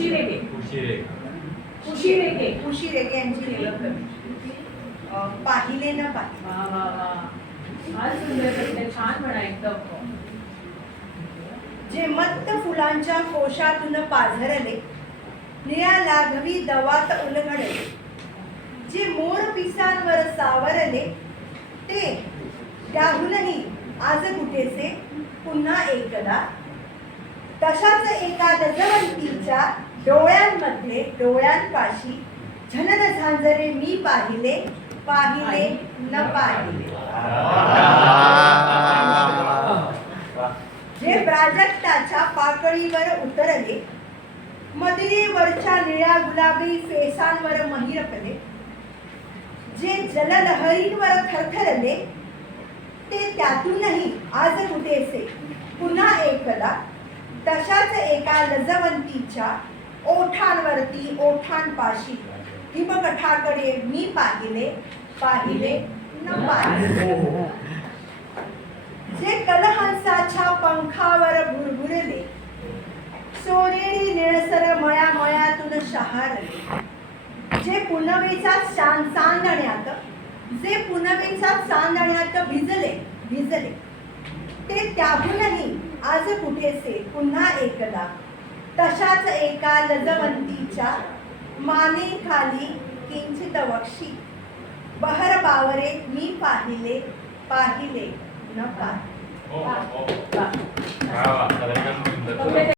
उशिरेगे उशिरेगे यांची निवड कवी. पाहिले ना पाहिले. वा वा वा, फार सुंदर कविता, छान म्हणा एकदम. जे मत्त फुलांच्या कोशातून पाझरले, निळ्या लाघवी दवात उलगडले, जे मोर पिसांवर सावरले, ते त्याहूनही आज कुठेसे पुन्हा एकदा. तशाच एका दजवंतीच्या डोळ्यांमध्ये डोळ्यांपाशी झनन झांजरे मी पाहिले, पाहिले न पाहिले. जे प्राजक्ताच्या पाकळीवर उतरले, मदिरेवरच्या निळ्या गुलाबी फेसांवर महिरपले, जे जललहरींवर थरथरले, ते त्यातूनही आज कुठेसे पुन्हा एकदा. तशाच एका लजवंतीच्या ओठांवरती ओठांपाशी हिमगठाकडे मी पाहिले, पाहिले न पाहिले. जे कलहंसाच्या पंखावर भुरभुरले, सोनेरी निळसर मळ्यामळ्यातून शहारले, जे पुनवेचा चांदण्यात भिजले, ते त्याहूनही आज कुठेसे पुन्हा एकदा. तशाच एका लजवंतीच्या मानेखाली किंचित वक्षी बहर बावरे मी पाहिले, पाहिले न पाहिले. वा.